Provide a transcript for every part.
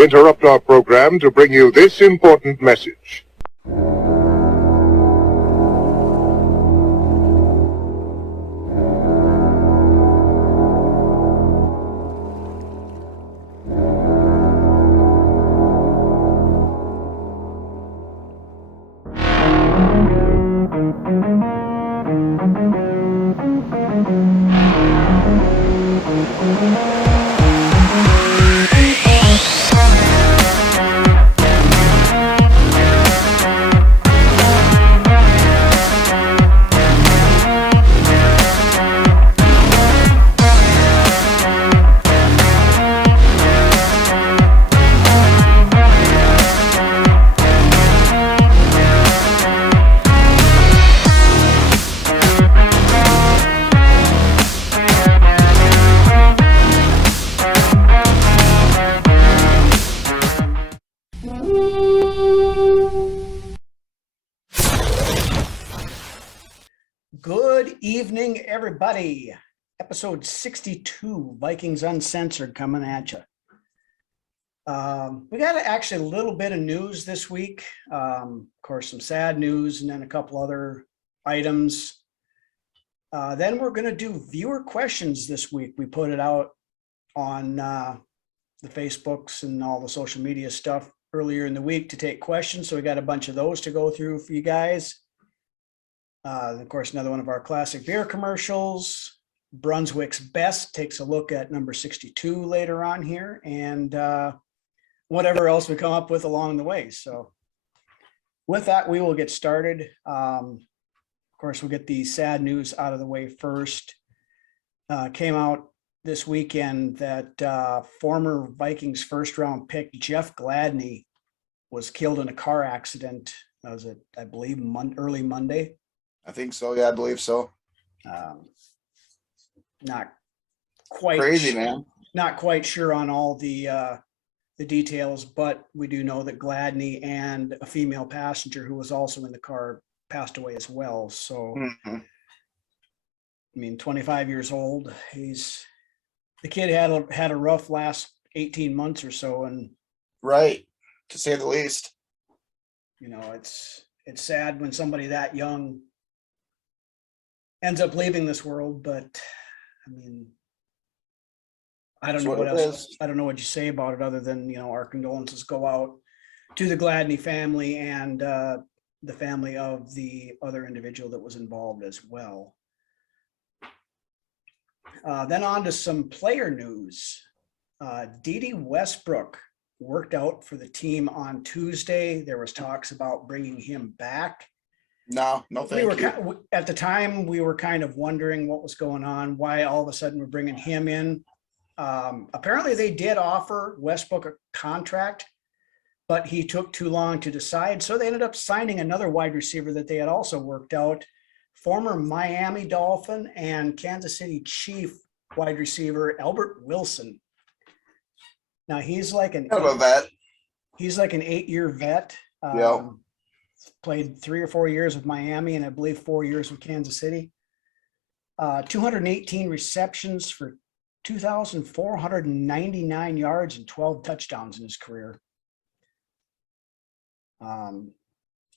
We interrupt our program to bring you this important message. Good evening, everybody. Episode 62, Vikings Uncensored, coming at you. We got actually a little bit of news this week. Of course, some sad news and then a couple other items. Then we're going to do viewer questions this week. We put it out on the Facebooks and all the social media stuff earlier in the week to take questions. So we got a bunch of those to go through for you guys. Of course, another one of our classic beer commercials. Brunswick's Best takes a look at number 62 later on here, and whatever else we come up with along the way. So with that, we will get started. Of course, we'll get the sad news out of the way first. Came out this weekend that former Vikings first-round pick Jeff Gladney was killed in a car accident. That was, I believe, early Monday. I think so. Yeah, I believe so. Not quite crazy, man. Not quite sure on all the details, but we do know that Gladney and a female passenger who was also in the car passed away as well. So, I mean, 25 years old. The kid had a rough last 18 months or so, and right, to say the least. You know, it's sad when somebody that young ends up leaving this world, but I mean, I don't know what else. I don't know what you say about it other than, you know, our condolences go out to the Gladney family and the family of the other individual that was involved as well. Then on to some player news. Dede Westbrook worked out for the team on Tuesday. There was talks about bringing him back. No, thank you. At the time, we were kind of wondering what was going on, why all of a sudden we're bringing him in. Apparently, they did offer Westbrook a contract, but he took too long to decide. So they ended up signing another wide receiver that they had also worked out, former Miami Dolphin and Kansas City Chief wide receiver Albert Wilson. Now he's like an 8-year vet. Played 3 or 4 years with Miami and I believe 4 years with Kansas City. 218 receptions for 2,499 yards and 12 touchdowns in his career.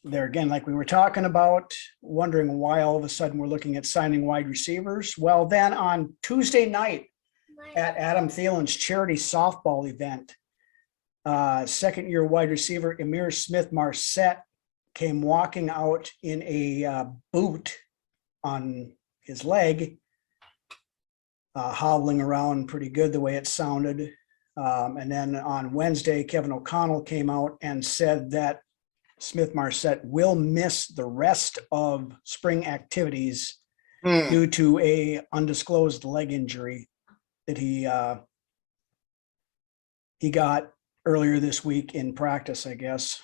There again, like we were talking about, wondering why all of a sudden we're looking at signing wide receivers. Well, then on Tuesday night at Adam Thielen's charity softball event, second-year wide receiver Emir Smith-Marset came walking out in a boot on his leg, hobbling around pretty good the way it sounded. And then on Wednesday, Kevin O'Connell came out and said that Smith-Marset will miss the rest of spring activities due to a undisclosed leg injury that he got earlier this week in practice, I guess.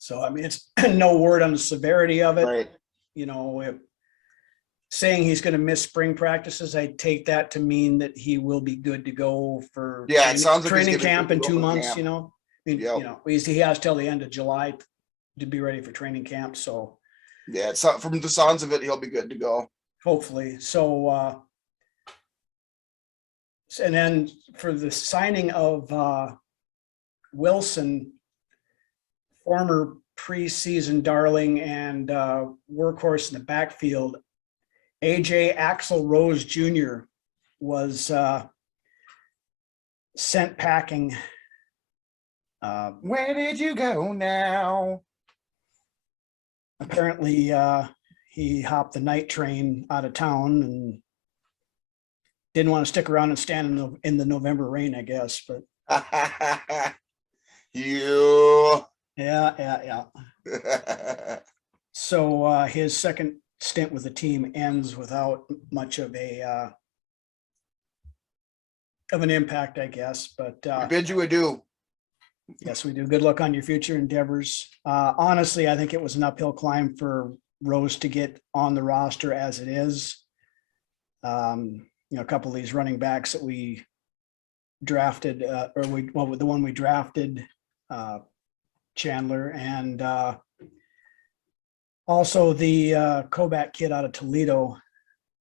So, I mean, it's no word on the severity of it. Right. You know, saying he's going to miss spring practices, I take that to mean that he will be good to go for training camp in 2 months, you know. I mean, you know, he has till the end of July to be ready for training camp. So, yeah, it's not, from the sounds of it, he'll be good to go. Hopefully. So, and then for the signing of Wilson, former preseason darling and workhorse in the backfield, AJ Axl Rose Jr. was sent packing. Where did you go now? Apparently, he hopped the night train out of town and didn't want to stick around and stand in the November rain, I guess. But you. Yeah. So his second stint with the team ends without much of an impact, I guess. But We bid you adieu. yes, we do. Good luck on your future endeavors. Honestly, I think it was an uphill climb for Rose to get on the roster as it is. A couple of these running backs that we drafted, the one we drafted, Chandler, and also the Kovac kid out of Toledo,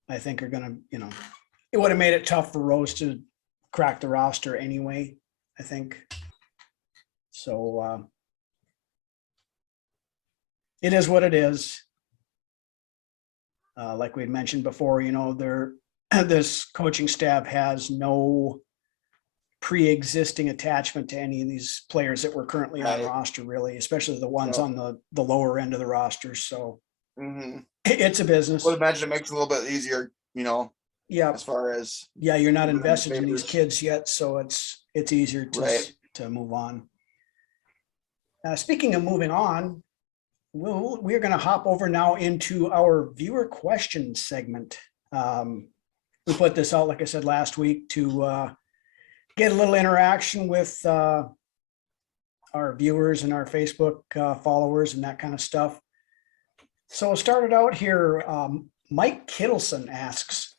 I think are going to, it would have made it tough for Rose to crack the roster anyway, I think. So it is what it is. Like we had mentioned before, this coaching staff has no pre-existing attachment to any of these players that were currently on the roster, really, especially the ones on the lower end of the roster. So it's a business. I would imagine it makes it a little bit easier, Yeah. as far as you're not invested in these kids yet, so it's easier to move on. Speaking of moving on, we're going to hop over now into our viewer questions segment. We put this out, like I said, last week to get a little interaction with our viewers and our Facebook followers and that kind of stuff. So started out here, Mike Kittleson asks,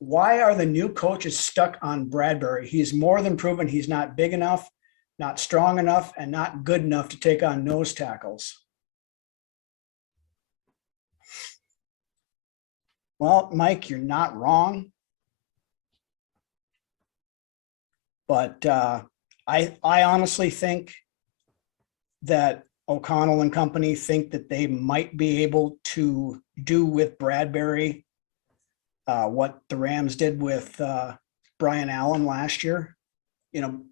why are the new coaches stuck on Bradbury? He's more than proven he's not big enough, not strong enough, and not good enough to take on nose tackles. Well, Mike, you're not wrong. But I honestly think that O'Connell and company think that they might be able to do with Bradbury what the Rams did with Brian Allen last year.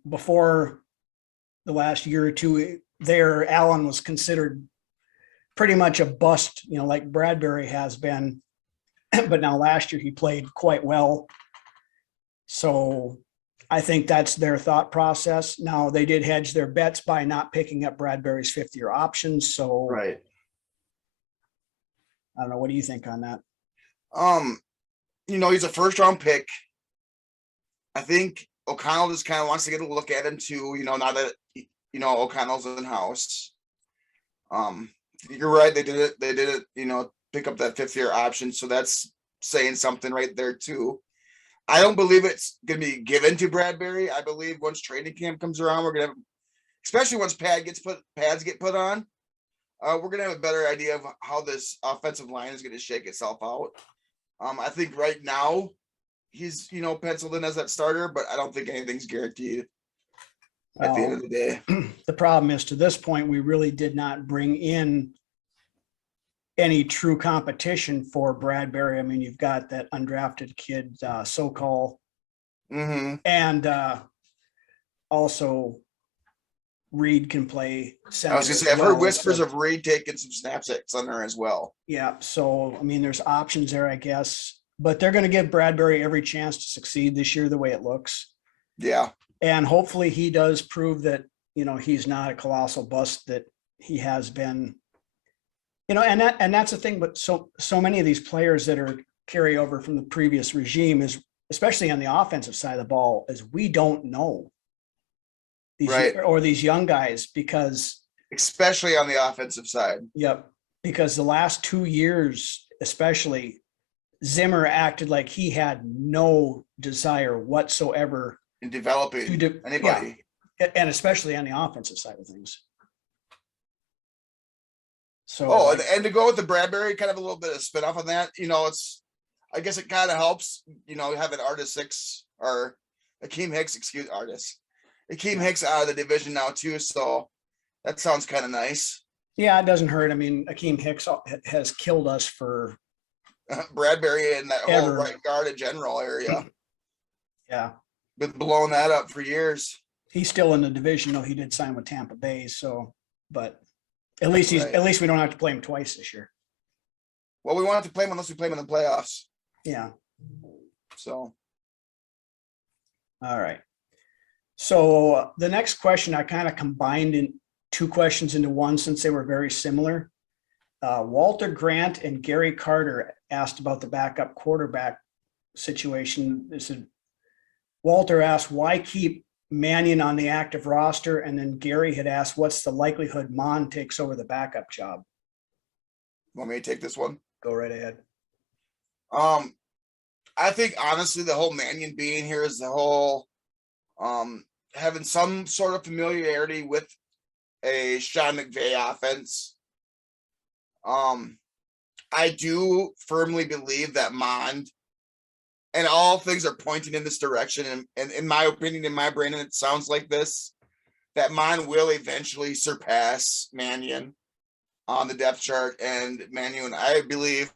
Before the last year or two there, Allen was considered pretty much a bust, like Bradbury has been. But now last year he played quite well. So I think that's their thought process. Now they did hedge their bets by not picking up Bradbury's fifth-year options. So I don't know. What do you think on that? He's a first-round pick. I think O'Connell just kind of wants to get a look at him too. Now that O'Connell's in house. You're right. They did it. Pick up that fifth-year option. So that's saying something right there too. I don't believe it's going to be given to Bradbury. I believe once training camp comes around, we're going to have, especially once pads get put on, we're going to have a better idea of how this offensive line is going to shake itself out. I think right now he's, penciled in as that starter, but I don't think anything's guaranteed at the end of the day. The problem is, to this point, we really did not bring in any true competition for Bradbury. I mean, you've got that undrafted kid, Sokol, and also Reed can play center. I was going to say, I've heard whispers of Reed taking some snaps at center as well. Yeah, so I mean, there's options there, I guess, but they're going to give Bradbury every chance to succeed this year, the way it looks. Yeah, and hopefully he does prove that he's not a colossal bust that he has been. And that's the thing, but so many of these players that are carryover from the previous regime is, especially on the offensive side of the ball, is we don't know these young guys, because especially on the offensive side. Yep. Because the last 2 years, especially, Zimmer acted like he had no desire whatsoever in developing anybody. Yeah, and especially on the offensive side of things. So, and to go with the Bradbury, kind of a little bit of spin off on that, I guess it kind of helps, having Artis 6 or Akeem Hicks, Akeem Hicks out of the division now too, so that sounds kind of nice. Yeah, it doesn't hurt. I mean, Akeem Hicks has killed us for Bradbury and that whole ever. right guard and general area. Yeah. Been blowing that up for years. He's still in the division, though. He did sign with Tampa Bay, so but at least at least we don't have to play him twice this year. Well, we won't have to play him unless we play him in the playoffs. Yeah. So. All right. So the next question, I kind of combined in two questions into one since they were very similar. Walter Grant and Gary Carter asked about the backup quarterback situation. This is Walter asked, why keep Mannion on the active roster? And then Gary had asked, what's the likelihood Mon takes over the backup job? Want me to take this one? Go right ahead. I think honestly, the whole Mannion being here is the whole having some sort of familiarity with a Sean McVay offense. I do firmly believe that Mond and all things are pointing in this direction. And in my opinion, in my brain, and it sounds like this, that Mond will eventually surpass Mannion on the depth chart. And Mannion, I believe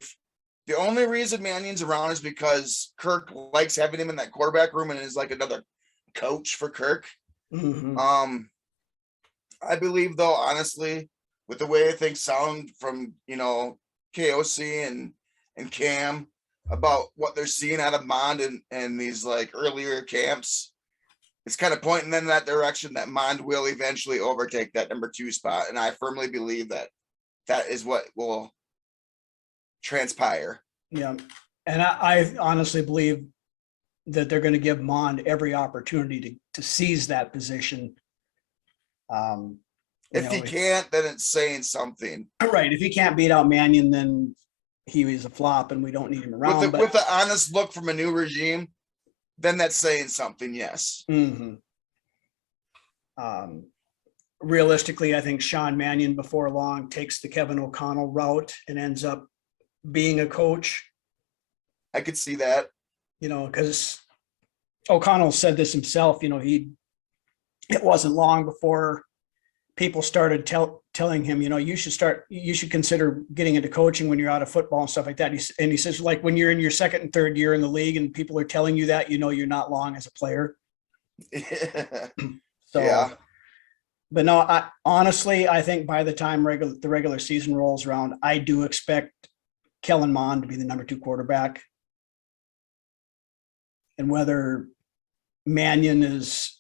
the only reason Mannion's around is because Kirk likes having him in that quarterback room and is like another coach for Kirk. Mm-hmm. I believe, though, honestly, with the way things sound from, KOC and Cam about what they're seeing out of Mond and these like earlier camps, it's kind of pointing in that direction that Mond will eventually overtake that number 2 spot. And I firmly believe that that is what will transpire. Yeah. And I honestly believe that they're going to give Mond every opportunity to seize that position. If he can't, then it's saying something. Right. If he can't beat out Mannion, then he is a flop and we don't need him around. With the honest look from a new regime, then that's saying something, yes. Mm-hmm. Realistically, I think Sean Mannion before long takes the Kevin O'Connell route and ends up being a coach. I could see that. Because O'Connell said this himself, it wasn't long before people started telling him, you should consider getting into coaching when you're out of football and stuff like that. And he says, like, when you're in your second and third year in the league and people are telling you that, you're not long as a player. So, yeah. But no, I think by the time the regular season rolls around, I do expect Kellen Mond to be the number 2 quarterback. And whether Mannion is,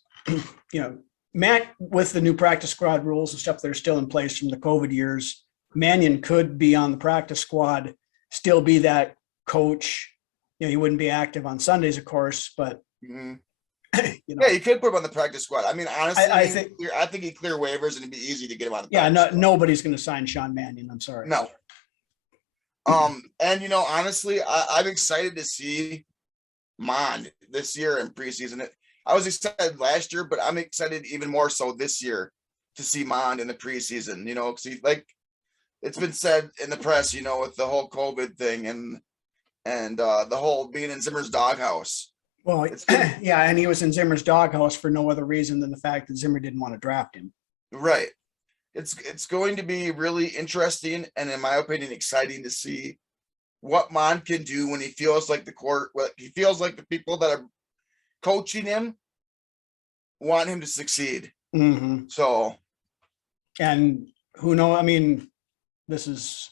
Matt, with the new practice squad rules and stuff that are still in place from the COVID years, Mannion could be on the practice squad, still be that coach. He wouldn't be active on Sundays, of course, but yeah, you could put him on the practice squad. I mean, honestly, I think he'd clear waivers and it'd be easy to get him on the practice squad. Nobody's going to sign Sean Mannion. I'm sorry. No. And honestly, I'm excited to see Mond this year in preseason. I was excited last year, but I'm excited even more so this year to see Mond in the preseason, because it's been said in the press, with the whole COVID thing and the whole being in Zimmer's doghouse. Well, yeah, and he was in Zimmer's doghouse for no other reason than the fact that Zimmer didn't want to draft him. Right. It's going to be really interesting and, in my opinion, exciting to see what Mond can do when he feels like the people that are coaching him want him to succeed. Mm-hmm. So, and who knows? I mean, this is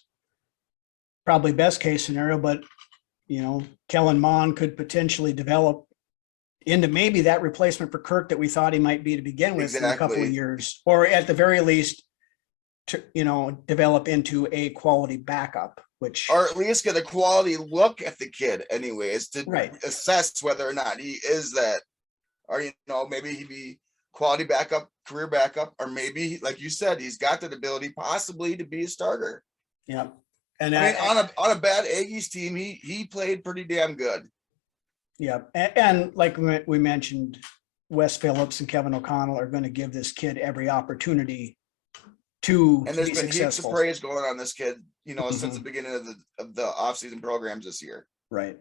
probably best case scenario, but Kellen Mond could potentially develop into maybe that replacement for Kirk that we thought he might be to begin with in a couple of years, or at the very least, to develop into a quality backup. Or at least get a quality look at the kid anyways to assess whether or not he is that, or, maybe he'd be quality backup, career backup, or maybe, like you said, he's got that ability possibly to be a starter. Yeah. And I mean, on a bad Aggies team, he played pretty damn good. Yeah. And like we mentioned, Wes Phillips and Kevin O'Connell are going to give this kid every opportunity to and there's be been successful. Heaps of praise going on this kid, since the beginning of the offseason programs this year. Right.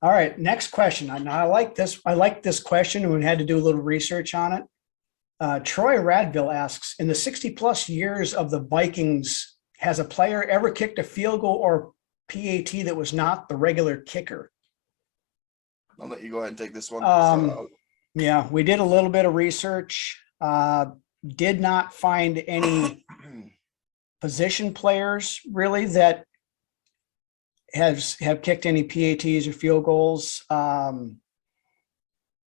All right, next question. I like this. I like this question, and we had to do a little research on it. Troy Radville asks, in the 60 plus years of the Vikings, has a player ever kicked a field goal or PAT that was not the regular kicker? I'll let you go ahead and take this one. Yeah, we did a little bit of research. Did not find any position players really that have kicked any PATs or field goals.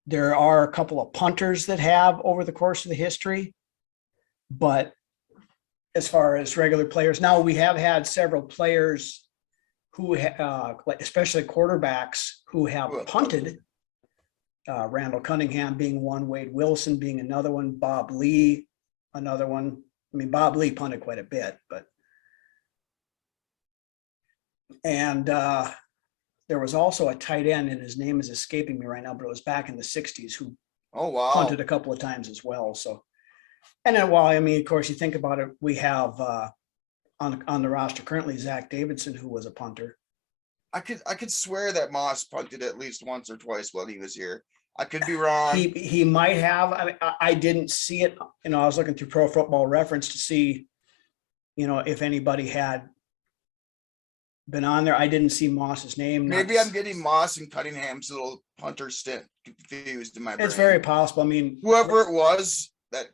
There are a couple of punters that have over the course of the history, but as far as regular players, now we have had several players who, especially quarterbacks, who have punted. Randall Cunningham being one, Wade Wilson being another one, Bob Lee, another one. I mean, Bob Lee punted quite a bit, but. And there was also a tight end, and his name is escaping me right now, but it was back in the 60s who punted a couple of times as well. So, and then, well, I mean, of course, you think about it, we have on the roster currently Zach Davidson, who was a punter. I could swear that Moss punted at least once or twice while he was here. I could be wrong. He might have. I mean, I didn't see it. You know, I was looking through Pro Football Reference to see, you know, if anybody had been on there. I didn't see Moss's name. Maybe I'm getting Moss and Cunningham's little punter stint confused in my brain. It's very possible. I mean, whoever it was that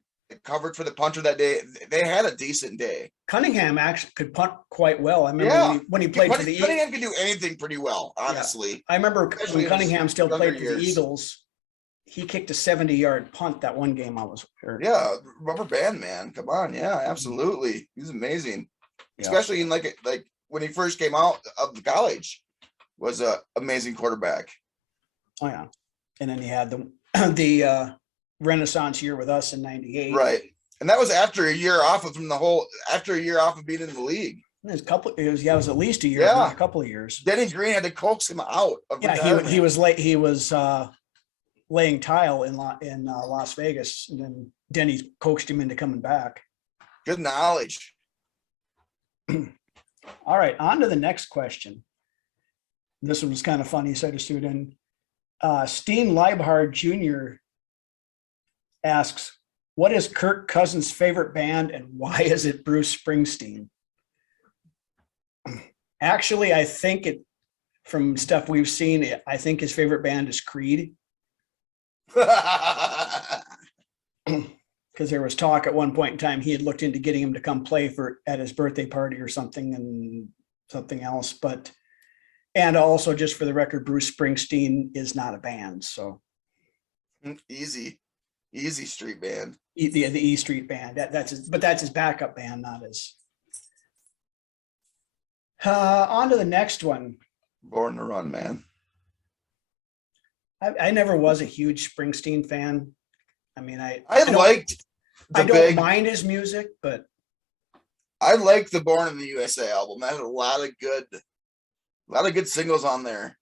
covered for the punter that day, they had a decent day. Cunningham actually could punt quite well. I remember when he played for the Eagles. Cunningham could do anything pretty well, honestly. Yeah. I remember when Cunningham still played for the Eagles, he kicked a 70-yard punt that one game I was there. Yeah, rubber band man. Come on. Yeah, absolutely. He's amazing. Yeah. Especially in like when he first came out of the college, was a amazing quarterback. Oh yeah. And then he had the Renaissance year with us in '98. Right. And that was after a year off of being in the league. It was at least a year, a couple of years. Denny Green had to coax him out of retirement. He was late. He was laying tile in Las Vegas, and then Denny coaxed him into coming back. Good knowledge. All right, on to the next question. This one was kind of funny, so I just threw it in. Steen Leibhard Jr. asks, what is Kirk Cousins' favorite band and why is it Bruce Springsteen? Actually, I think from stuff we've seen, I think his favorite band is Creed. Because there was talk at one point in time he had looked into getting him to come play at his birthday party or something and something else. And also just for the record, Bruce Springsteen is not a band. So easy street band. The E Street Band. That's his backup band, not his. On to the next one. Born to Run, man. I never was a huge Springsteen fan. I mean, I don't mind his music, but I like the Born in the USA album. That had a lot of good singles on there.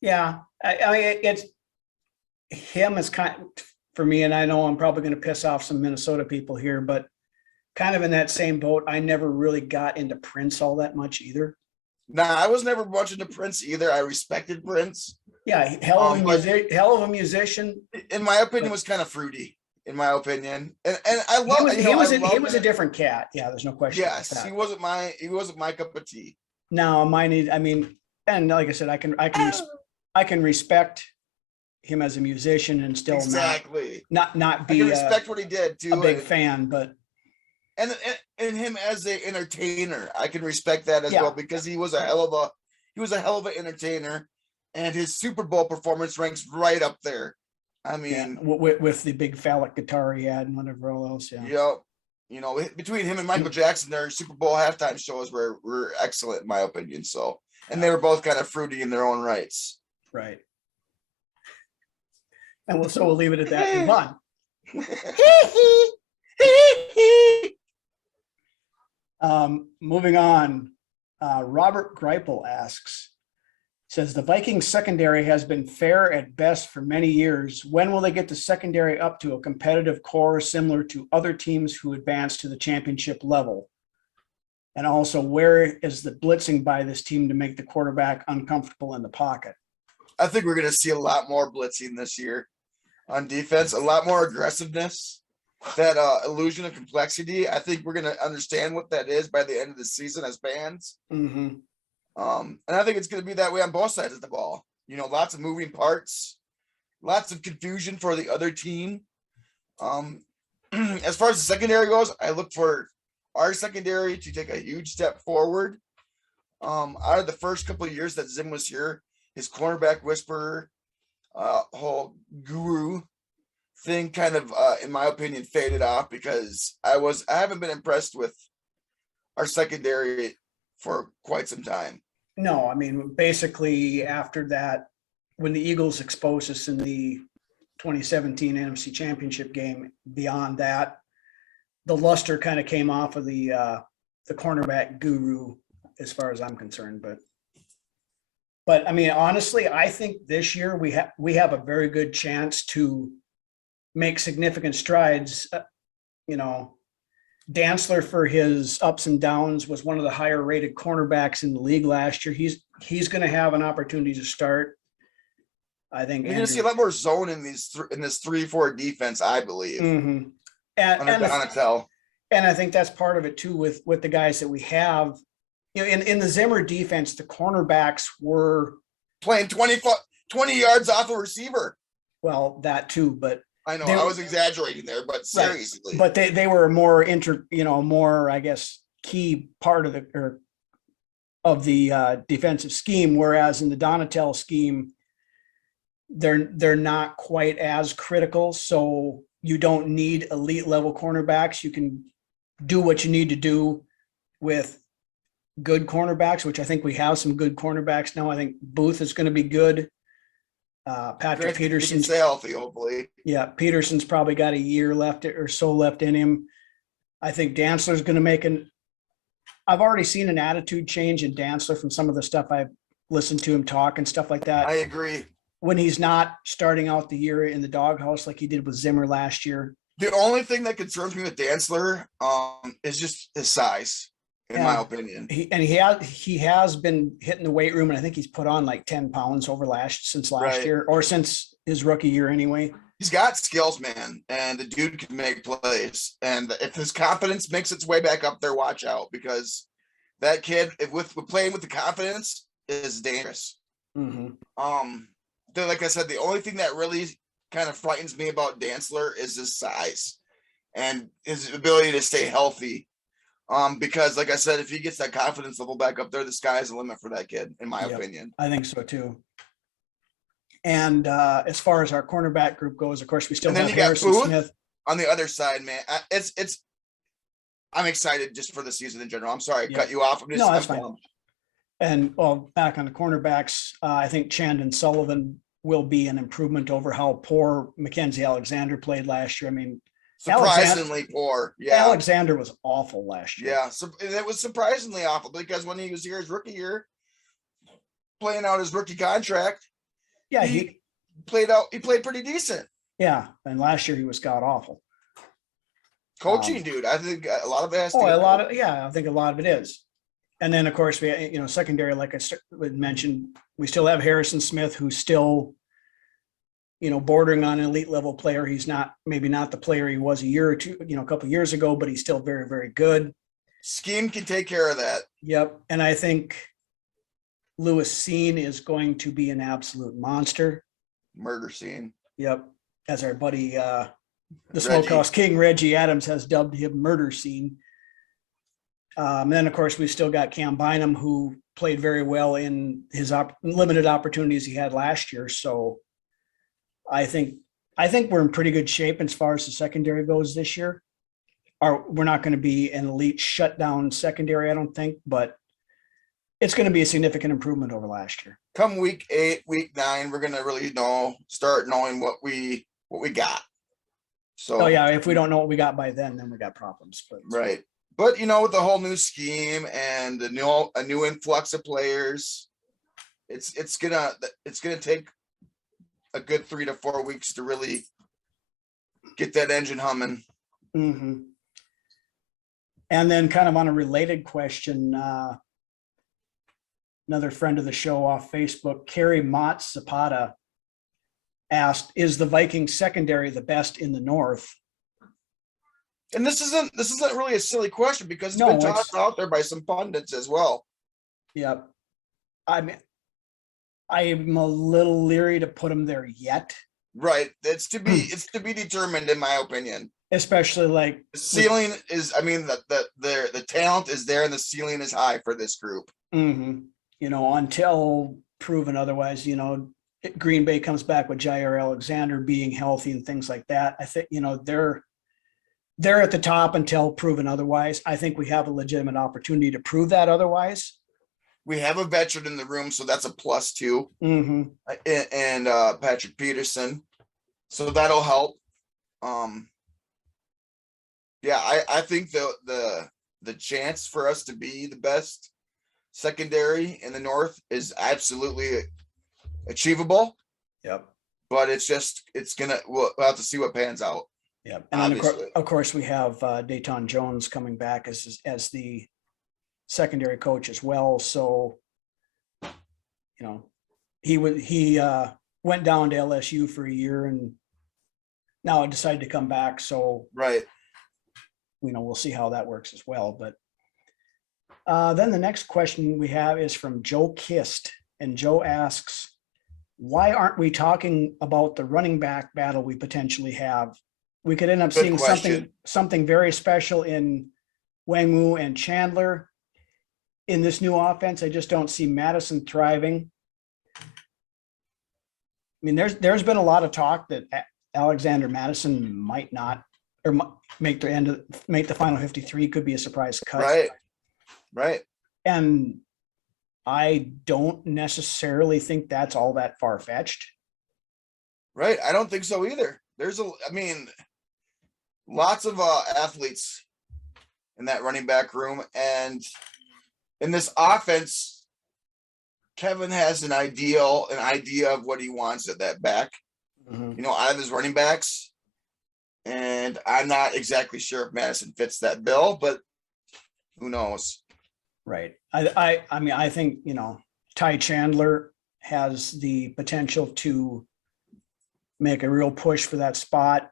Yeah, I mean, it's him is kind of, for me, and I know I'm probably going to piss off some Minnesota people here, but kind of in that same boat. I never really got into Prince all that much either. Nah, I was never much into Prince either. I respected Prince. Yeah, hell of a musician. In my opinion, was kind of fruity. In my opinion, and I love. He was a different cat. Yeah, there's no question. Yes, he wasn't my cup of tea. No, mine is. I mean, and like I said, I can respect him as a musician and still not be. I can respect what he did too. A big fan, but. And him as an entertainer, I can respect that as well because he was a hell of an entertainer, and his Super Bowl performance ranks right up there. I mean, with the big phallic guitar he had and whatever else. Yeah. Yep. You know, between him and Michael Jackson, their Super Bowl halftime shows were excellent in my opinion. So, and they were both kind of fruity in their own rights. Right. And we'll leave it at that. Move on. Moving on, Robert Greipel says the Vikings secondary has been fair at best for many years. When will they get the secondary up to a competitive core similar to other teams who advance to the championship level? And also, where is the blitzing by this team to make the quarterback uncomfortable in the pocket? I think we're going to see a lot more blitzing this year on defense, a lot more aggressiveness, that illusion of complexity. I think we're going to understand what that is by the end of the season as fans. Mm-hmm. And I think it's going to be that way on both sides of the ball. You know, lots of moving parts, lots of confusion for the other team. As far as the secondary goes, I look for our secondary to take a huge step forward. Out of the first couple of years that Zim was here, his cornerback whisperer, whole guru thing kind of, in my opinion, faded off because I haven't been impressed with our secondary for quite some time. No, I mean, basically after that, when the Eagles exposed us in the 2017 NFC Championship game, beyond that, the luster kind of came off of the cornerback guru, as far as I'm concerned. But I mean, honestly, I think this year we have a very good chance to make significant strides. You know, Dantzler, for his ups and downs, was one of the higher rated cornerbacks in the league last year. He's going to have an opportunity to start. I think you're going to see a lot more zone in this 3-4 defense, I believe. Mm-hmm. Under Donatel. And I think that's part of it too, with the guys that we have. You know, in the Zimmer defense, the cornerbacks were playing 20 yards off a receiver. Well, that too, but I know I was exaggerating there, but seriously. Right. But they were more more, I guess, key part of the defensive scheme. Whereas in the Donatel scheme, they're not quite as critical. So you don't need elite level cornerbacks. You can do what you need to do with good cornerbacks, which I think we have some good cornerbacks now. I think Booth is going to be good. Patrick Peterson's stay healthy, hopefully. Yeah, Peterson's probably got a year left or so left in him. I think Dantzler's going to I've already seen an attitude change in Dantzler from some of the stuff I've listened to him talk and stuff like that. I agree. When he's not starting out the year in the doghouse like he did with Zimmer last year. The only thing that concerns me with Dantzler is just his size, in my opinion. He has been hitting the weight room, and I think he's put on like 10 pounds since last year, or since his rookie year anyway. He's got skills, man, and the dude can make plays. And if his confidence makes its way back up there, watch out, because that kid, with playing with the confidence, is dangerous. Mm-hmm. Like I said, the only thing that really kind of frightens me about Dantzler is his size and his ability to stay healthy. Because like I said, if he gets that confidence level back up there, the sky's the limit for that kid, in my opinion. I think so too. And as far as our cornerback group goes, of course, we still have Harrison Smith on the other side, man. I'm excited just for the season in general. I'm sorry, I cut you off. That's fine. And back on the cornerbacks, I think Chandon Sullivan will be an improvement over how poor Mackenzie Alexander played last year. I mean, surprisingly poor. Yeah, Alexander was awful last year. Yeah, so it was surprisingly awful because when he was here his rookie year, playing out his rookie contract, he played pretty decent. Yeah, and last year he was god awful. Coaching, dude. I think a lot of it has I think a lot of it is. And then of course we, secondary, like I mentioned, we still have Harrison Smith, who's still, bordering on an elite level player. He's maybe not the player he was a year or two, a couple of years ago, but he's still very, very good. Scheme can take care of that. Yep. And I think Lewis Scene is going to be an absolute monster. Murder Scene. Yep. As our buddy, the Smokehouse King, Reggie Adams, has dubbed him Murder Scene. And then of course we've still got Cam Bynum, who played very well in his limited opportunities he had last year. So I think we're in pretty good shape as far as the secondary goes this year. We're not going to be an elite shutdown secondary, I don't think, but it's going to be a significant improvement over last year. Come week 8, week 9, we're going to really start knowing what we got. So, if we don't know what we got by then we got problems. Right. But, with the whole new scheme and a new influx of players, it's gonna take a good 3 to 4 weeks to really get that engine humming. Mm-hmm. And then kind of on a related question, another friend of the show off Facebook, Carrie Mott Zapata, asked, is the Vikings secondary the best in the North? And this isn't really a silly question because it's No, been tossed out there by some pundits as well. Yep. I mean, I'm a little leery to put them there yet. Right. It's to be determined, in my opinion. Especially like the ceiling is, I mean, the talent is there and the ceiling is high for this group. You know, until proven otherwise, you know, Green Bay comes back with Jair Alexander being healthy and things like that. I think, you know, they're at the top until proven otherwise. I think we have a legitimate opportunity to prove that otherwise. We have a veteran in the room, so that's a plus too. And Patrick Peterson, so that'll help. Yeah, I think the chance for us to be the best secondary in the North is absolutely achievable. Yep. But we'll have to see what pans out. Yep. And then of course we have Dayton Jones coming back as the secondary coach as well. So, you know, he went down to LSU for a year and now decided to come back. So right. You know, we'll see how that works as well. But then the next question we have is from Joe Kist. And Joe asks, why aren't we talking about the running back battle we potentially have? We could end up seeing something very special in Wangwu and Chandler. In this new offense, I just don't see Madison thriving. I mean, there's been a lot of talk that Alexander Madison might not, or make the final 53, could be a surprise cut. Right. And I don't necessarily think that's all that far-fetched. Right. I don't think so either. Lots of athletes in that running back room, and in this offense, Kevin has an idea of what he wants at that back, you know, out of his running backs. And I'm not exactly sure if Madison fits that bill, but who knows? Right. I mean, I think, you know, Ty Chandler has the potential to make a real push for that spot.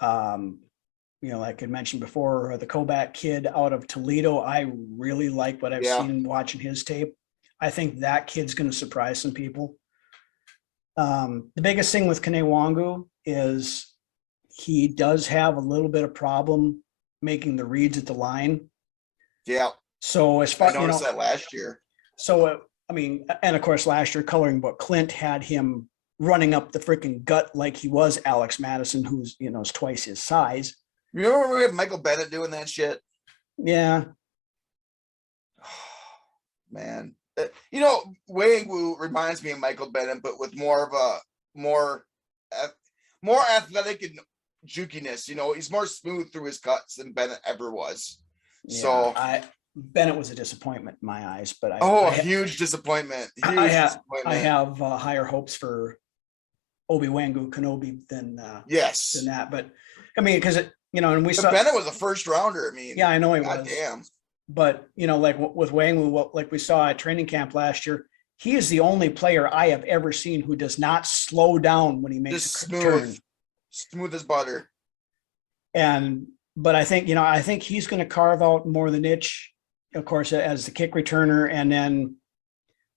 You know, like I mentioned before, the Kovac kid out of Toledo, I really like what I've seen watching his tape. I think that kid's going to surprise some people. The biggest thing with Kene Wangu is he does have a little bit of problem making the reads at the line. Yeah. So as far, I noticed that last year. So, I mean, and of course, last year coloring book, Clint had him running up the freaking gut like he was Alex Madison, who's, you know, is twice his size. Remember when we had Michael Bennett doing that shit? Yeah. Man. You know, Wangwu reminds me of Michael Bennett, but with more athletic and jukiness. You know, he's more smooth through his cuts than Bennett ever was. Yeah, so Bennett was a disappointment in my eyes, but huge disappointment. I have higher hopes for Obi Wangu Kenobi than that. But I mean, because you know, and we saw Bennett was a first rounder. I mean, yeah, I know he was. Damn. But you know, like with Wangwu, like we saw at training camp last year, he is the only player I have ever seen who does not slow down when he makes a turn. Smooth as butter. But I think he's going to carve out more the niche, of course, as the kick returner, and then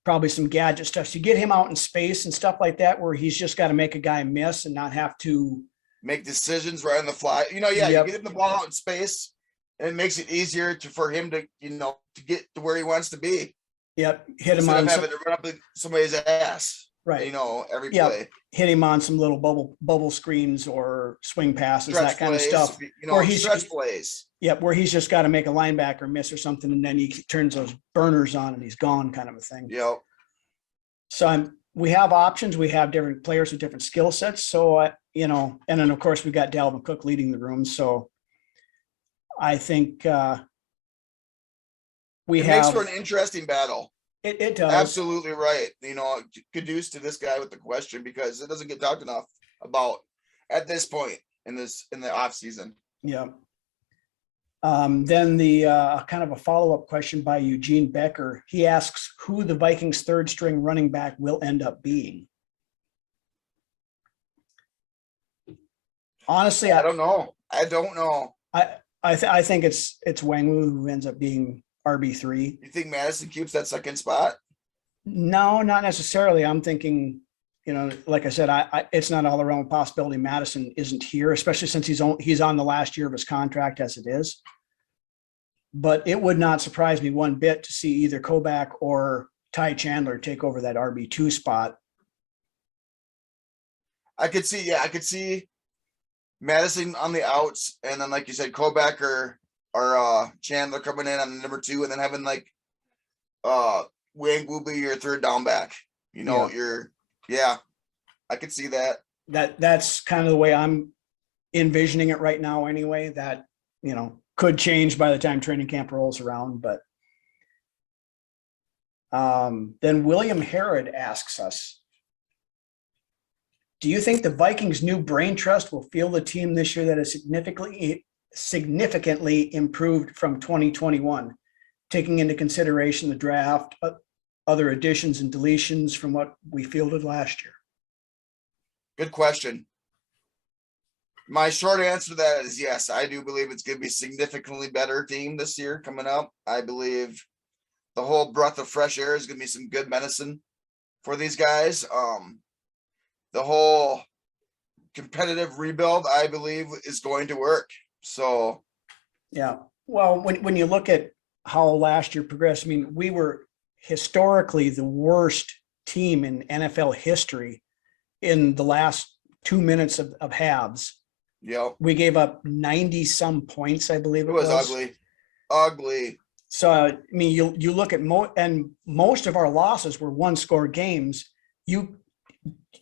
probably some gadget stuff. So you get him out in space and stuff like that, where he's just got to make a guy miss and not have to make decisions right on the fly. You know, you get him the ball out in space, and it makes it easier for him to, you know, to get to where he wants to be. Yep, hit him on having to run up somebody's ass. Right. You know, every play. Hit him on some little bubble screens or swing passes, that kind of stuff. You know, stretch plays. Yep, where he's just got to make a linebacker miss or something, and then he turns those burners on and he's gone, kind of a thing. Yep. So we have options. We have different players with different skill sets. So, you know, and then of course we got Dalvin Cook leading the room. So I think it makes for an interesting battle. It does. Absolutely right. You know, kudos to this guy with the question, because it doesn't get talked enough about at this point in the off season. Yeah. Then the kind of a follow-up question by Eugene Becker. He asks who the Vikings third string running back will end up being. Honestly, I don't know. I think it's Wangwu who ends up being RB3. You think Madison keeps that second spot? No, not necessarily. I'm thinking, like I said, it's not all around possibility Madison isn't here, especially since he's on the last year of his contract as it is. But it would not surprise me one bit to see either Kobach or Ty Chandler take over that RB2 spot. I could see Madison on the outs, and then like you said, Kobach or Chandler coming in on the number 2, and then having like Wang be your third down back. I could see that. That's kind of the way I'm envisioning it right now anyway. That, could change by the time training camp rolls around. But then William Herod asks us, do you think the Vikings' new brain trust will field a team this year that is significantly improved from 2021, taking into consideration the draft, other additions and deletions from what we fielded last year? Good question. My short answer to that is yes. I do believe it's going to be a significantly better team this year coming up. I believe the whole breath of fresh air is going to be some good medicine for these guys. The whole competitive rebuild, I believe, is going to work. So, yeah. Well, when you look at how last year progressed, I mean, we were historically the worst team in NFL history in the last 2 minutes of halves. Yeah. We gave up 90 some points, I believe it was ugly. So, I mean, you look at most of our losses were 1-score games. You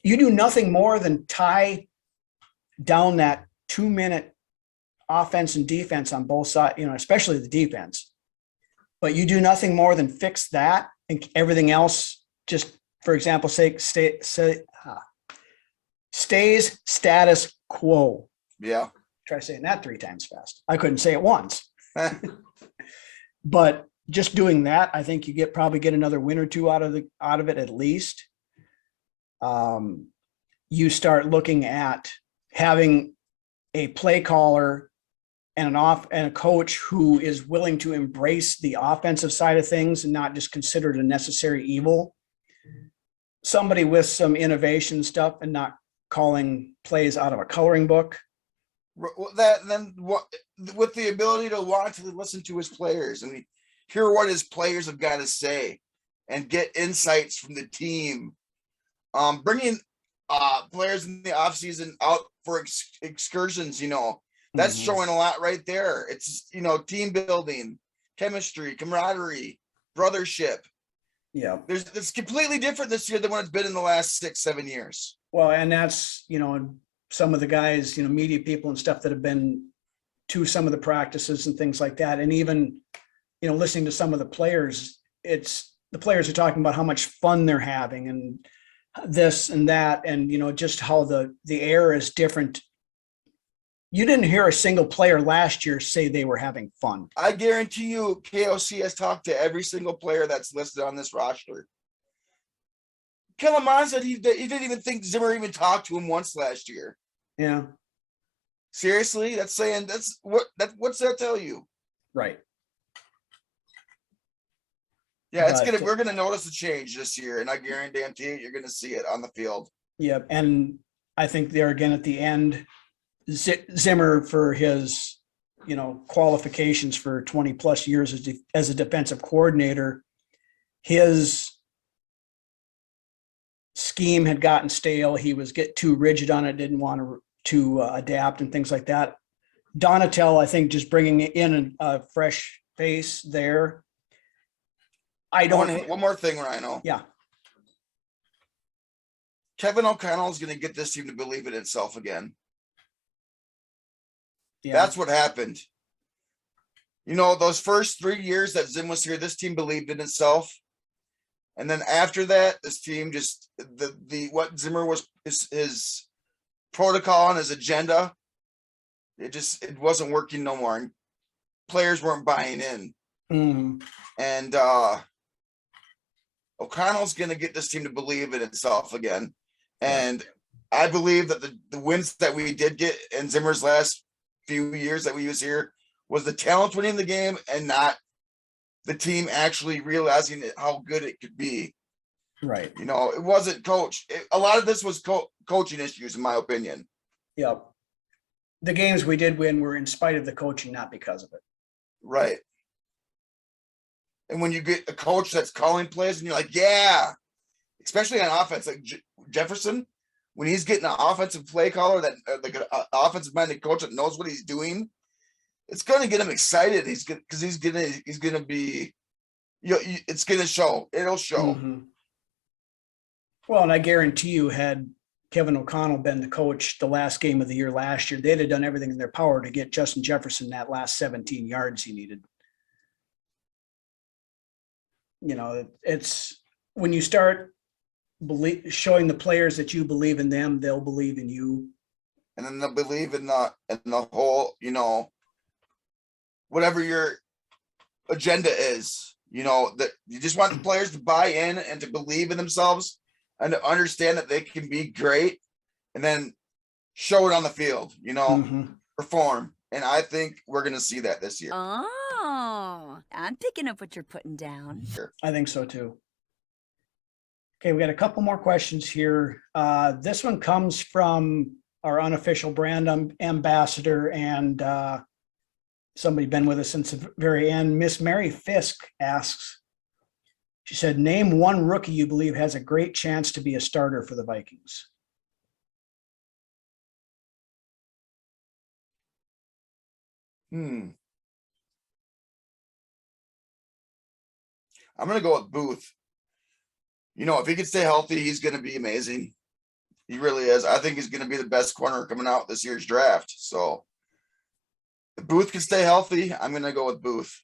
do nothing more than tie down that 2-minute offense and defense on both sides, especially the defense. But you do nothing more than fix that, and everything else just, for example, stays status quo. Yeah. Try saying that 3 times fast. I couldn't say it once. But just doing that, I think you probably get another win or two out of it at least. You start looking at having a play caller and a coach who is willing to embrace the offensive side of things and not just consider it a necessary evil. Somebody with some innovation stuff and not calling plays out of a coloring book. With the ability to want to listen to his players and hear what his players have got to say and get insights from the team. Bringing players in the offseason out for excursions, that's showing a lot right there. It's, team building, chemistry, camaraderie, brothership. Yeah. It's completely different this year than what it's been in the last 6-7 years. Well, and that's, some of the guys, media people and stuff that have been to some of the practices and things like that. And even, listening to some of the players, the players are talking about how much fun they're having and this and that. And, just how the air is different. You didn't hear a single player last year say they were having fun. I guarantee you KOC has talked to every single player that's listed on this roster. Kellerman said he didn't even think Zimmer even talked to him once last year. Yeah. Seriously? What's that tell you? Right. Yeah, we're gonna notice a change this year, and I guarantee you're gonna see it on the field. Yeah, and I think there again at the end, Zimmer, for his qualifications for 20 plus years as a defensive coordinator, his scheme had gotten stale. He was too rigid on it, didn't want to adapt and things like that. Donatel, I think, just bringing in a fresh face there. One more thing, Rhino. Yeah. Kevin O'Connell is going to get this team to believe in itself again. Yeah. That's what happened. Those first 3 years that Zim was here, this team believed in itself. And then after that, this team just what Zimmer was his protocol and his agenda, it wasn't working no more. players weren't buying in. Mhm. And O'Connell's going to get this team to believe in itself again. And I believe that the wins that we did get in Zimmer's last few years that we use here was the talent winning the game and not the team actually realizing how good it could be. Right. You know, it wasn't coach. A lot of this was coaching issues, in my opinion. Yep. The games we did win were in spite of the coaching, not because of it. Right. And when you get a coach that's calling plays and you're like, yeah, especially on offense, like Jefferson, when he's getting an offensive play caller that like an offensive minded coach that knows what he's doing, it's going to get him excited. He's going to be, you know, it's going to show. It'll show. Mm-hmm. Well, and I guarantee you, had Kevin O'Connell been the coach the last game of the year last year, they'd have done everything in their power to get Justin Jefferson that last 17 yards he needed. You know, it's when you start showing the players that you believe in them, they'll believe in you. And then they'll believe in the whole, you know, whatever your agenda is, you know, that you just want the players to buy in and to believe in themselves and to understand that they can be great and then show it on the field, you know, perform. And I think we're going to see that this year. Oh, I'm picking up what you're putting down. I think so too. Okay, we got a couple more questions here. This one comes from our unofficial brand ambassador and somebody been with us since the very end. Miss Mary Fisk asks, she said, name one rookie you believe has a great chance to be a starter for the Vikings. I'm going to go with Booth. You know, if he can stay healthy, he's going to be amazing. He really is. I think he's going to be the best corner coming out this year's draft. So if Booth can stay healthy, I'm going to go with Booth.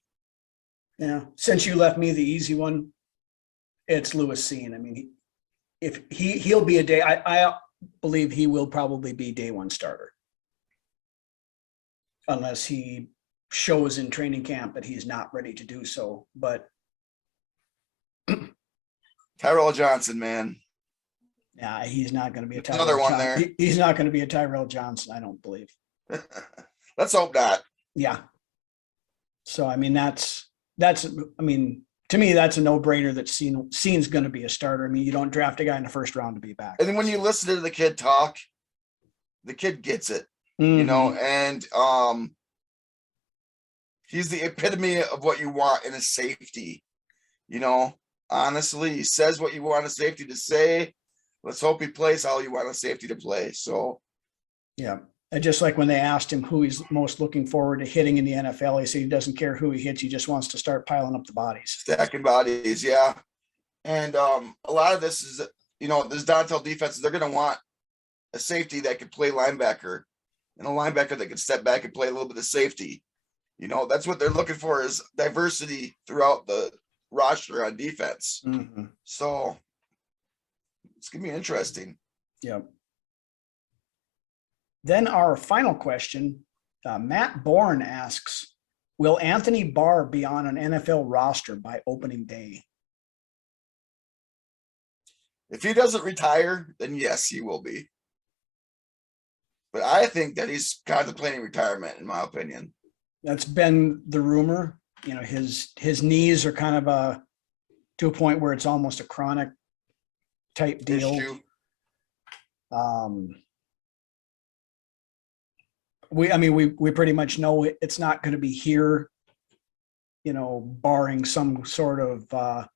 Yeah. Since you left me the easy one, it's Lewis Seen. I mean, if he'll be I believe he will probably be day one starter. Unless he shows in training camp that he's not ready to do so. But Tyrell Johnson, man. Yeah, he's not going to be a Tyrell Another one there. He's not going to be a Tyrell Johnson, I don't believe. Let's hope not. Yeah. So I mean, that's I mean, to me, that's a no-brainer that Seen's going to be a starter. I mean, you don't draft a guy in the first round to be back. And then when you listen to the kid talk, the kid gets it. You know, and he's the epitome of what you want in a safety. You know, honestly, he says what you want a safety to say. Let's hope he plays how you want a safety to play. So, yeah. And just like when they asked him who he's most looking forward to hitting in the NFL, he said he doesn't care who he hits. He just wants to start piling up the bodies. Stacking bodies, yeah. And a lot of this is, you know, this Dontel defense, they're going to want a safety that can play linebacker and a linebacker that can step back and play a little bit of safety. You know, that's what they're looking for, is diversity throughout the roster on defense. So it's going to be interesting. Yep. Then our final question, Matt Bourne asks, will Anthony Barr be on an NFL roster by opening day? If he doesn't retire, then yes, he will be. But I think that he's contemplating retirement, in my opinion. That's been the rumor. You know, his knees are kind of to a point where it's almost a chronic type deal. Issue. We pretty much know it's not going to be here, you know, barring some sort of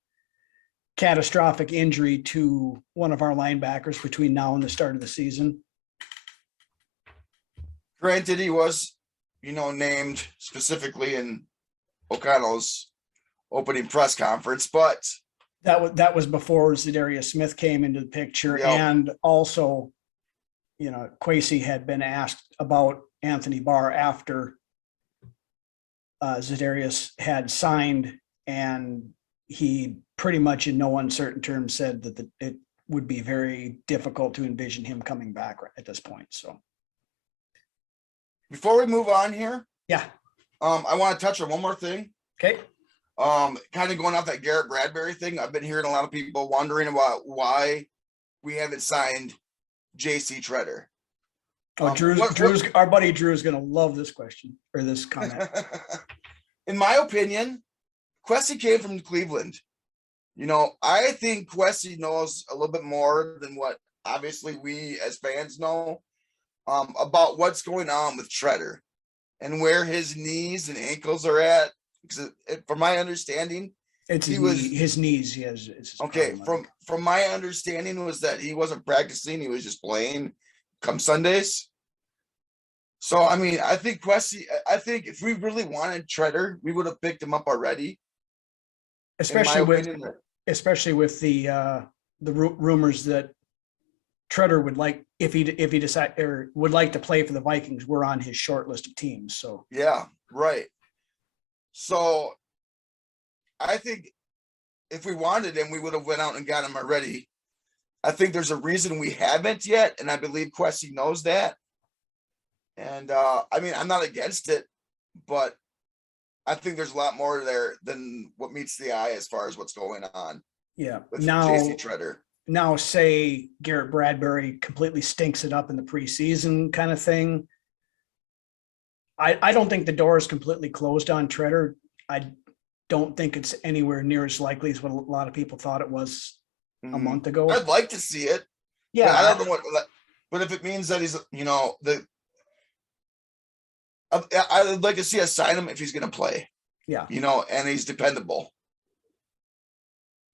catastrophic injury to one of our linebackers between now and the start of the season. Granted, he was, you know, named specifically in O'Connell's opening press conference, but that was before Za'Darius Smith came into the picture. Yep. And also, you know, Kwesi had been asked about Anthony Barr after Za'Darius had signed, and he pretty much in no uncertain terms said that it would be very difficult to envision him coming back at this point. So before we move on here, yeah, I want to touch on one more thing. Okay. Kind of going off that Garrett Bradbury thing. I've been hearing a lot of people wondering about why we haven't signed JC Treader. Oh, our buddy Drew is going to love this question or this comment. In my opinion, Questy came from Cleveland. You know, I think Questy knows a little bit more than what obviously we as fans know about what's going on with Treader and where his knees and ankles are at. Because from my understanding, it's his knees. He has. Okay, from my understanding was that he wasn't practicing; he was just playing come Sundays. So I mean, I think Questy. I think if we really wanted Treader, we would have picked him up already. Especially with the rumors that Treader would like if he decide or would like to play for the Vikings. We're on his short list of teams. So yeah, right. So I think if we wanted him, we would have went out and got him already. I think there's a reason we haven't yet, and I believe Questy knows that. And I mean, I'm not against it, but I think there's a lot more there than what meets the eye as far as what's going on. Yeah. With now, JC Treader. Now, say Garrett Bradbury completely stinks it up in the preseason kind of thing. I don't think the door is completely closed on Treader. I don't think it's anywhere near as likely as what a lot of people thought it was a month ago. I'd like to see it. Yeah. I don't know but if it means that he's, you know, I'd like to see us sign him if he's going to play. Yeah. You know, and he's dependable.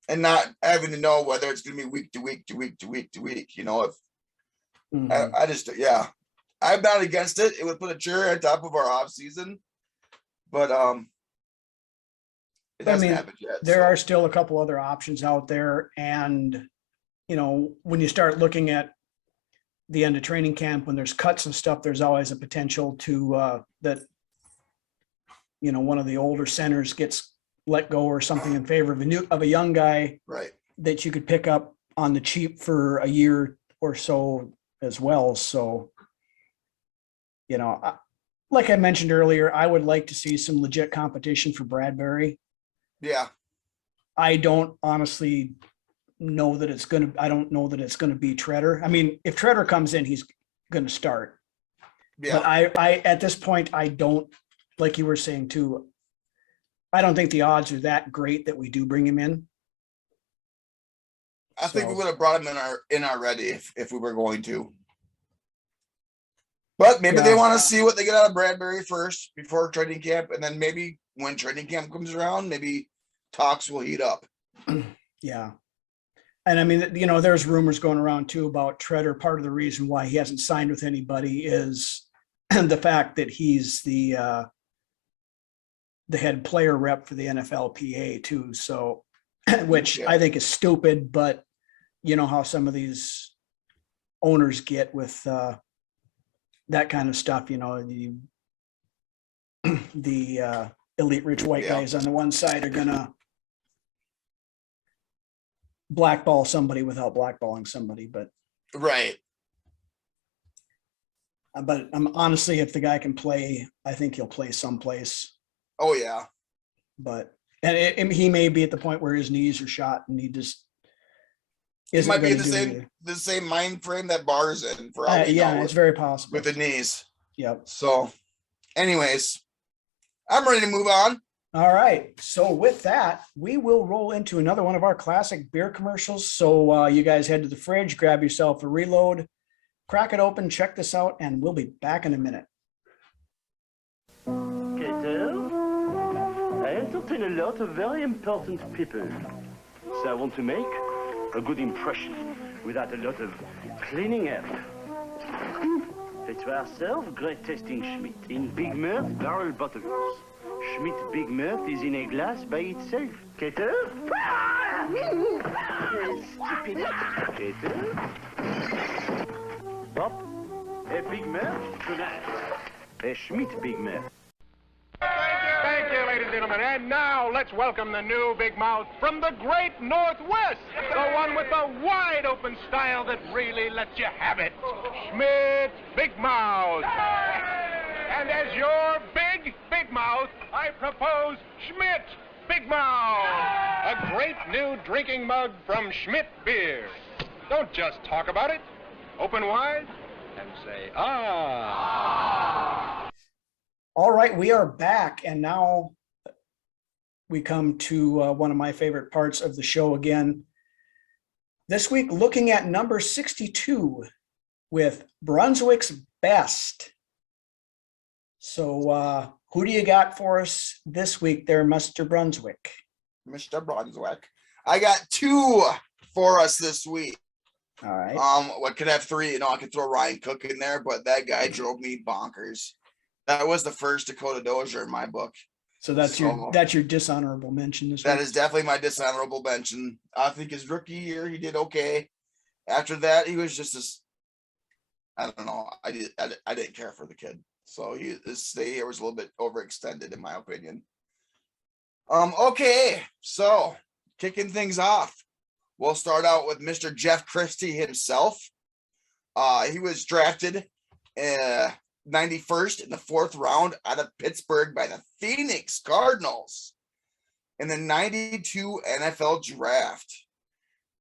And not having to know whether it's going to be week to week to week to week to week. You know, if I just, yeah. I'm not against it. It would put a cherry on top of our off season, but it hasn't happened yet. There are still a couple other options out there, and you know, when you start looking at the end of training camp, when there's cuts and stuff, there's always a potential to that you know, one of the older centers gets let go or something in favor of a young guy, right? That you could pick up on the cheap for a year or so as well. So. You know, like I mentioned earlier, I would like to see some legit competition for Bradbury. Yeah. I don't honestly know that it's going to, I don't know that it's going to be Treader. I mean, if Treader comes in, he's going to start. Yeah. But I, at this point, I don't, like you were saying too, I don't think the odds are that great that we do bring him in. I think we would have brought him in already if we were going to. But maybe they want to see what they get out of Bradbury first before training camp. And then maybe when training camp comes around, maybe talks will heat up. Yeah. And I mean, you know, there's rumors going around too about Treader. Part of the reason why he hasn't signed with anybody is the fact that he's the head player rep for the NFLPA too. So, which I think is stupid, but you know how some of these owners get with, that kind of stuff, you know, the elite rich white guys on the one side are gonna blackball somebody without blackballing somebody, but right. But honestly, if the guy can play, I think he'll play someplace. Oh yeah. But he may be at the point where his knees are shot and he just. It might be the same mind frame that Barr's in for all we know, it's very possible with the knees. Yep. So, anyways, I'm ready to move on. All right. So with that, we will roll into another one of our classic beer commercials. So you guys head to the fridge, grab yourself a reload, crack it open, check this out, and we'll be back in a minute. Cater, I entertain a lot of very important people, so I want to make a good impression without a lot of cleaning up. Let's ourselves great tasting Schmidt in Big Mouth barrel bottles. Schmidt Big Mouth is in a glass by itself. Cater? Stupid. Cater? Pop. A Big Mouth tonight. A Schmidt Big Mouth. Thank you, ladies and gentlemen. And now let's welcome the new big mouth from the great Northwest. The one with the wide open style that really lets you have it. Schmidt's Big Mouth. And as your big Big Mouth, I propose Schmidt Big Mouth, a great new drinking mug from Schmidt Beer. Don't just talk about it. Open wide and say, ah. All right, we are back, and now we come to one of my favorite parts of the show again. This week, looking at number 62 with Brunswick's Best. So who do you got for us this week there, Mr. Brunswick? Mr. Brunswick. I got 2 for us this week. All right. What could have 3? I could throw Ryan Cook in there, but that guy drove me bonkers. That was the first Dakota Dozier in my book. So that's your dishonorable mention this week. That is definitely my dishonorable mention. I think his rookie year he did okay. After that, he was just I don't know. I didn't care for the kid. So his stay here was a little bit overextended in my opinion. Okay, so kicking things off. We'll start out with Mr. Jeff Christie himself. He was drafted 91st in the 4th round out of Pittsburgh by the Phoenix Cardinals in the 92 NFL draft.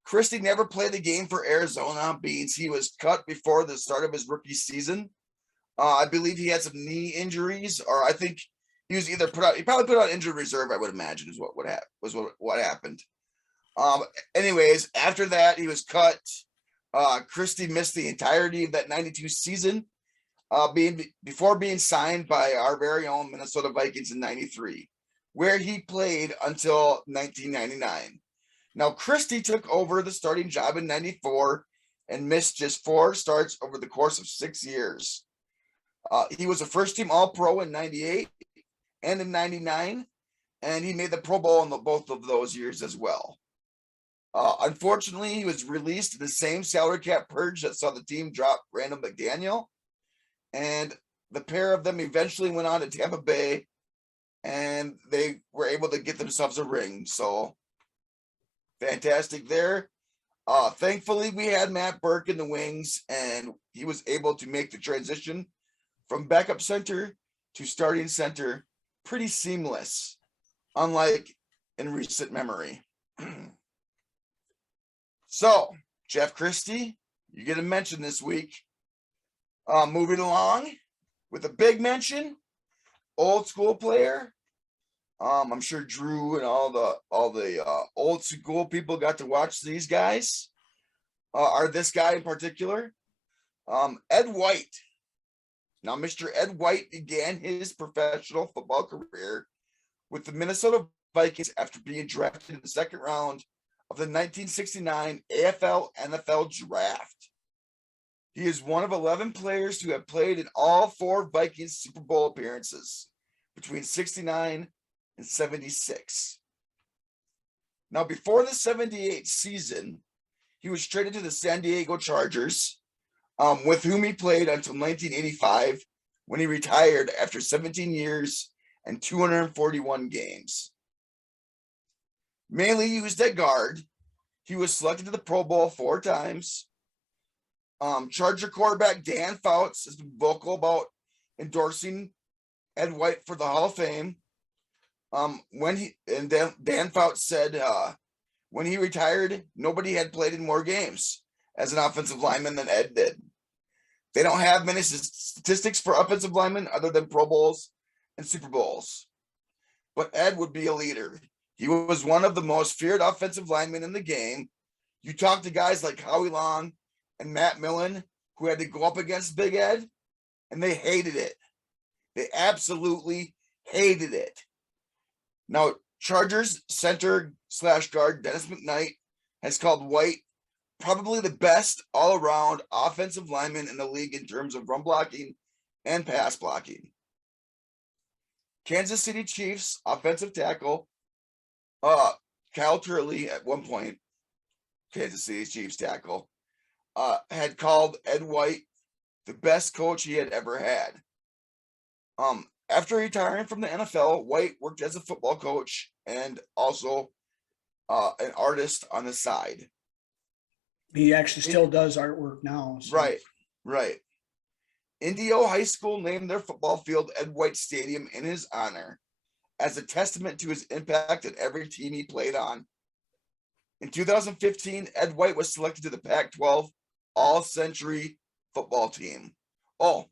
Christie never played the game for Arizona, being he was cut before the start of his rookie season. I believe he had some knee injuries, or I think he was either he probably put on injured reserve, I would imagine is what happened. Anyways, after that, he was cut. Christie missed the entirety of that 92 season, before being signed by our very own Minnesota Vikings in 93, where he played until 1999. Now, Christie took over the starting job in 94 and missed just 4 starts over the course of 6 years. He was a first-team All-Pro in 98 and in 99, and he made the Pro Bowl in both of those years as well. Unfortunately, he was released in the same salary cap purge that saw the team drop Randall McDaniel, and the pair of them eventually went on to Tampa Bay, and they were able to get themselves a ring. So, fantastic there. Thankfully, we had Matt Burke in the wings, and he was able to make the transition from backup center to starting center pretty seamless, unlike in recent memory. So, Jeff Christie, you get a mention this week. Moving along with a big mention, old school player. I'm sure Drew and all the old school people got to watch these guys. Are this guy in particular? Ed White. Now, Mr. Ed White began his professional football career with the Minnesota Vikings after being drafted in the 2nd round of the 1969 AFL-NFL draft. He is one of 11 players to have played in all 4 Vikings Super Bowl appearances between 69 and 76. Now, before the 78 season, he was traded to the San Diego Chargers, with whom he played until 1985, when he retired after 17 years and 241 games. Mainly used at guard, he was selected to the Pro Bowl 4 times. Charger quarterback Dan Fouts has been vocal about endorsing Ed White for the Hall of Fame. Dan Fouts said when he retired, nobody had played in more games as an offensive lineman than Ed did. They don't have many statistics for offensive linemen other than Pro Bowls and Super Bowls. But Ed would be a leader. He was one of the most feared offensive linemen in the game. You talk to guys like Howie Long and Matt Millen, who had to go up against Big Ed, and they hated it. They absolutely hated it. Now, Chargers center/guard Dennis McKnight has called White probably the best all-around offensive lineman in the league in terms of run blocking and pass blocking. Kansas City Chiefs offensive tackle Kyle Turley, at one point, Kansas City Chiefs tackle, had called Ed White the best coach he had ever had. After retiring from the NFL, White worked as a football coach and also an artist on the side. He actually still does artwork now. So. Right. Indio High School named their football field Ed White Stadium in his honor as a testament to his impact at every team he played on. In 2015, Ed White was selected to the Pac-12 All-Century football team. Oh,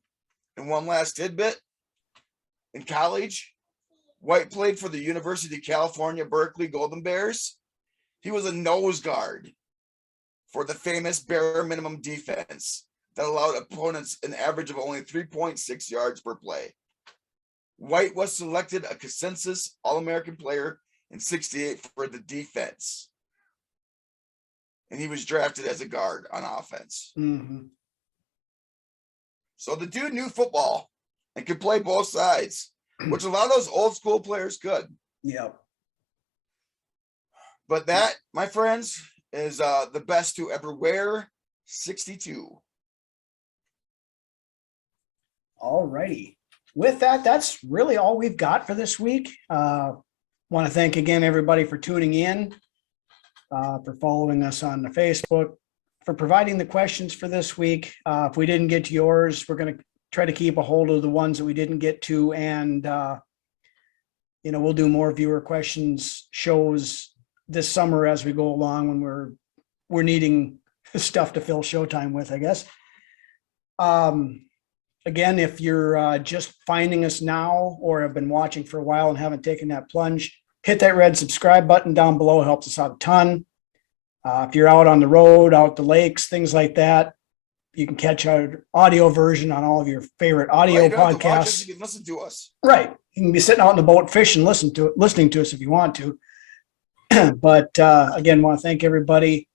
and one last tidbit. In college, White played for the University of California, Berkeley Golden Bears. He was a nose guard for the famous bare minimum defense that allowed opponents an average of only 3.6 yards per play. White was selected a consensus All-American player in '68 for the defense. And he was drafted as a guard on offense. Mm-hmm. So the dude knew football and could play both sides, which a lot of those old school players could. Yep. But that, my friends, is the best to ever wear 62. All righty. With that, that's really all we've got for this week. Want to thank again everybody for tuning in, for following us on the Facebook, for providing the questions for this week. If we didn't get to yours, we're going to try to keep a hold of the ones that we didn't get to, and we'll do more viewer questions shows this summer as we go along when we're needing stuff to fill showtime with, I guess. Again, if you're just finding us now or have been watching for a while and haven't taken that plunge, hit that red subscribe button down below. It helps us out a ton. If you're out on the road, out the lakes, things like that, you can catch our audio version on all of your favorite audio You don't have to watch us, podcasts. you can listen to us. Right. You can be sitting out in the boat fishing, listening to us if you want to. But again, want to thank everybody.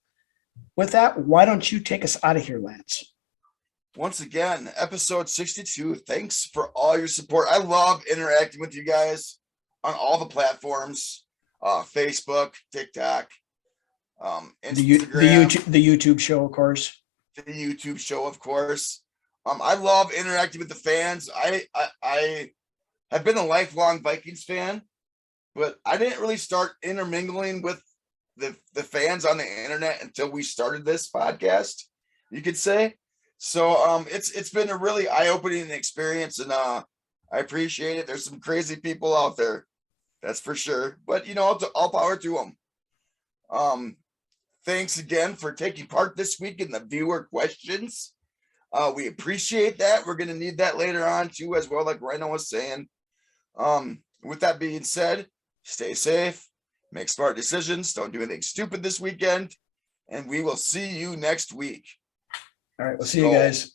With that, why don't you take us out of here, Lance? Once again, episode 62. Thanks for all your support. I love interacting with you guys on all the platforms, Facebook, TikTok, Instagram, the YouTube show, of course. the YouTube show, of course. I love interacting with the fans. I have been a lifelong Vikings fan, but I didn't really start intermingling with the fans on the internet until we started this podcast, you could say. So it's been a really eye-opening experience, and I appreciate it. There's some crazy people out there, that's for sure. But all power to them. Thanks again for taking part this week in the viewer questions. We appreciate that. We're going to need that later on too, as well, like Rhino was saying. With that being said, stay safe, make smart decisions, don't do anything stupid this weekend, and we will see you next week. All right, we'll see you guys.